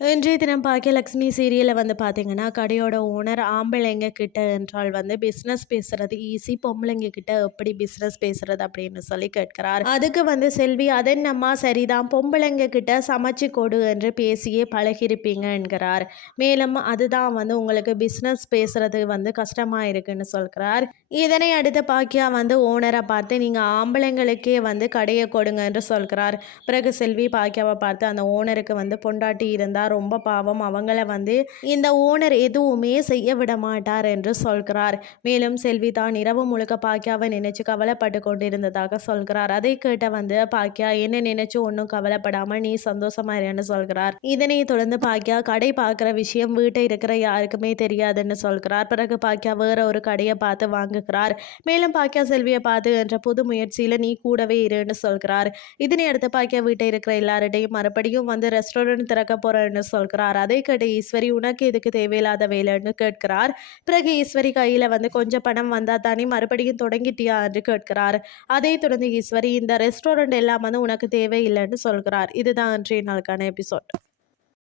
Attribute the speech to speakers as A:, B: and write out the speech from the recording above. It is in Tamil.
A: இன்றைய தினம் பாக்கியலட்சுமி சீரியலில் வந்து பார்த்தீங்கன்னா கடையோட ஓனர் ஆம்பளைங்க கிட்ட என்றால் வந்து பிஸ்னஸ் பேசுறது ஈஸி பொம்பளைங்க கிட்ட எப்படி பிஸ்னஸ் பேசுறது அப்படின்னு சொல்லி கேட்கிறார். அதுக்கு வந்து செல்வி அதென்னம்மா சரிதான். பொம்பளைங்க கிட்ட சமைச்சு கொடு என்று பேசியே பழகிருப்பீங்க என்கிறார். மேலும் அதுதான் வந்து உங்களுக்கு பிஸ்னஸ் பேசுறது வந்து கஷ்டமாக இருக்குன்னு சொல்கிறார். இதனை அடுத்து பாக்கியா வந்து ஓனரை பார்த்து நீங்கள் ஆம்பளைங்களுக்கே வந்து கடையை கொடுங்க என்று சொல்கிறார். பிறகு செல்வி பாக்கியாவை பார்த்து அந்த ஓனருக்கு வந்து பொண்டாட்டி இருந்தால் ரொம்ப பாவம். அவங்கள வந்து இந்த ஓனர் எதுவுமே செய்ய விட மாட்டார் என்று சொல்கிறார். மேலும் செல்வி தான் இரவு முழுக்க பாக்கியாவை நினைச்சு கவலைப்பட்டு கொண்டிருந்ததாக சொல்கிறார். அதை கேட்ட வந்து பாக்கியா என்ன நினைச்சு ஒன்றும் கவலைப்படாமல் நீ சந்தோஷமா இருன்னு சொல்கிறார். இதனை தொடர்ந்து பாக்கியா கடை பார்க்குற விஷயம் வீட்டை இருக்கிற யாருக்குமே தெரியாதுன்னு சொல்கிறார். பிறகு பாக்கியா வேற ஒரு கடையை பார்த்து வாங்குகிறார். மேலும் பாக்கியா செல்வியை பார்த்து என்ற புது முயற்சியில் நீ கூடவே இருன்னு சொல்கிறார். இதனை அடுத்து பாக்கியா வீட்டை இருக்கிற எல்லார்டையும் மறுபடியும் வந்து ரெஸ்டாரண்ட் திறக்க போறேன்னு அப்படின்னு சொல்கிறார்? அதை கேட்டு ஈஸ்வரி உனக்கு எதுக்கு தேவையில்லாத வேலைன்னு கேட்கிறார். பிறகு ஈஸ்வரி கையில் வந்து கொஞ்சம் பணம் வந்தால் தானே மறுபடியும் தொடங்கிட்டியா? என்று கேட்கிறார். அதை தொடர்ந்து ஈஸ்வரி இந்த ரெஸ்டாரண்ட் எல்லாம் வந்து உனக்கு தேவையில்லைன்னு சொல்கிறார். இதுதான் அன்றைய நாளுக்கான எபிசோட்